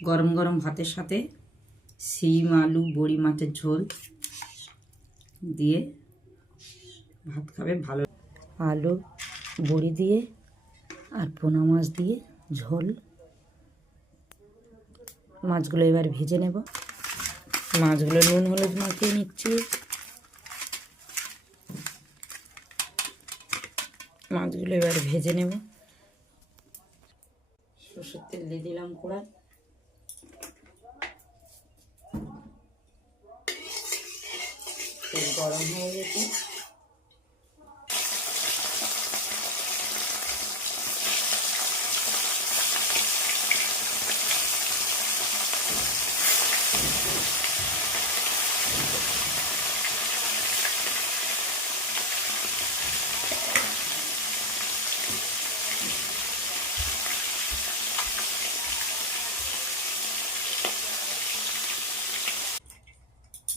গরম গরম ভাতের সাথে শিম আলু, বড়ি, মাছের ঝোল দিয়ে ভাত খাবে ভালো আলু, বড়ি দিয়ে আর পোনা মাছ দিয়ে ঝোল। মাছগুলো এবার ভেজে নেব। মাছগুলো নুন হলুদ মাখিয়ে নিচ্ছি। মাছগুলো এবার ভেজে নেব। সর্ষের তেল দিয়ে দিলাম কড়াই তেল গরম হয়ে গেছে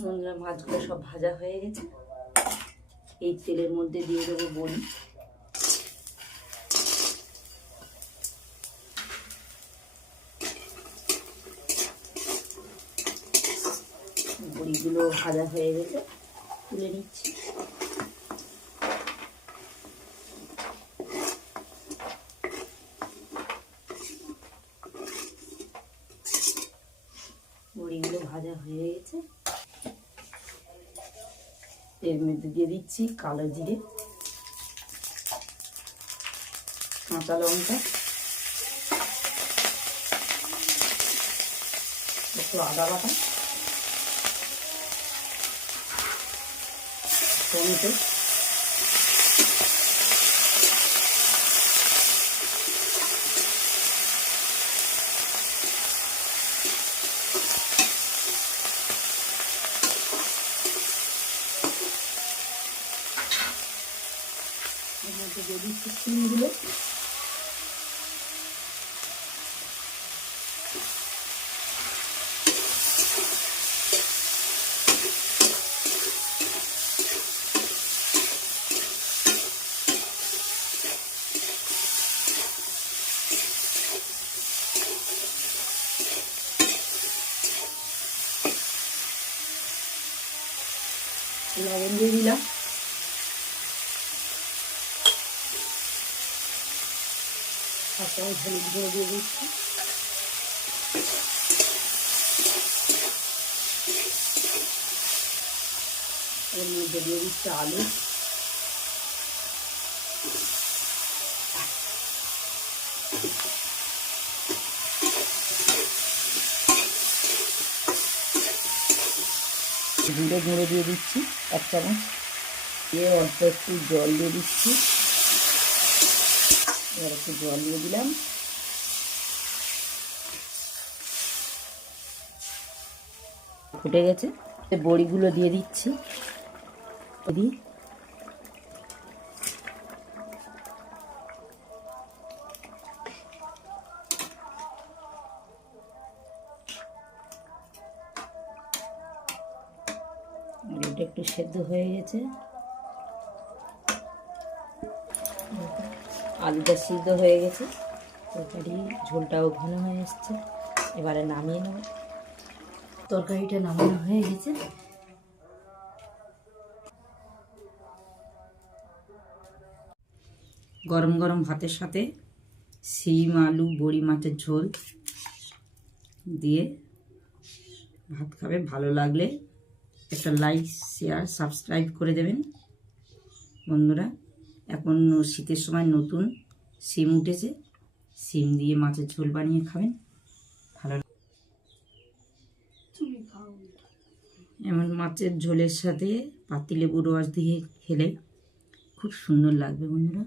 বন্ধুরা মাছগুলো সব ভাজা হয়ে গেছে। এই তেলের মধ্যে দিয়ে দেবো বড়ি। বড়িগুলো ভাজা হয়ে গেছে, তুলে নিচ্ছি। বড়িগুলো ভাজা হয়ে গেছে। এর মধ্যে দিয়ে দিচ্ছি কালো জিরে কাঁচা লঙ্কা একটু আদা বাটা টমেটো দিয়ে দিচ্ছি সিমগুলো লবণ দিয়ে দিলাম আর চামচ হলুদ গুঁড়ো দিয়ে দিচ্ছি। এর মধ্যে দিয়ে দিচ্ছি আলু। জিরে গুঁড়ো দিয়ে দিচ্ছি, এক চামচ। দিয়ে অল্প একটু জল দিয়ে দিচ্ছি। এবার একটু জল দিয়ে দিলাম। ফুটে গেছে। বড়িগুলো দিয়ে দিচ্ছি। দিই একটু সেদ্ধ হয়ে গেছে। আলুটা সিদ্ধ হয়ে গেছে। তরকারি ঝোলটাও ঘন হয়ে এসছে। এবারে নামিয়ে নেব। তরকারিটা নামানো হয়ে গেছে। গরম গরম ভাতের সাথে শিম, আলু, বড়ি, মাছের ঝোল দিয়ে ভাত খাবে। ভালো লাগলে একটা লাইক, শেয়ার, সাবস্ক্রাইব করে দেবেন। বন্ধুরা এখন শীতের সময় নতুন সিম উঠেছে। সিম দিয়ে মাছের ঝোল বানিয়ে খাবেন। ভালো এমন মাছের ঝোলের সাথে পাতিলেবু রস দিয়ে খেলে খুব সুন্দর লাগবে বন্ধুরা।